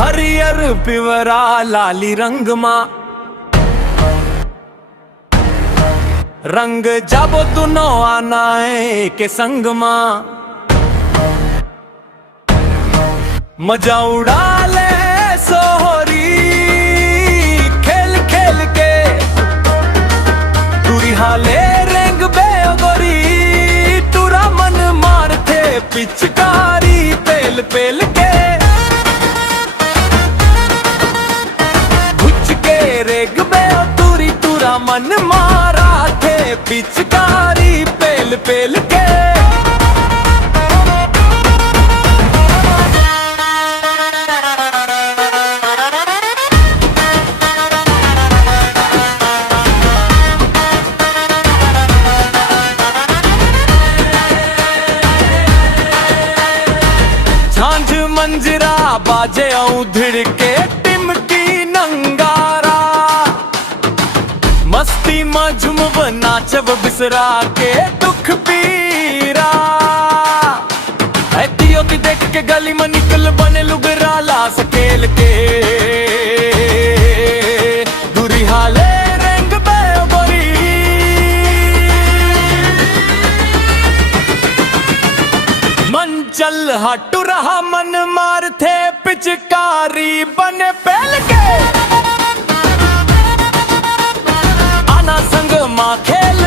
हरियर पिवरा लाली रंग मां रंग जाबो दुनो आना है के संग मां मजा उड़ा ले सोहरी खेल खेल के तुरी हाले रेंग बेगोरी तुरा मन मार थे पिचकारी पेल पेल के रेग बेओ तुरी तुरा मन मारा थे पिचकारी पेल पेल के झांझ मंजरा बाजे औधड़ के टिमकी नंगारा मस्ती में झुमब नाचब बिसरा के दुख पीरा ऐतियोती देख के गली में निकल बने लुगरा ला सकेल के दूरी हाले रेंग बेगोरी मन चल हटू रहा मन मार थे पिचकारी बने पेल के संग मां खेल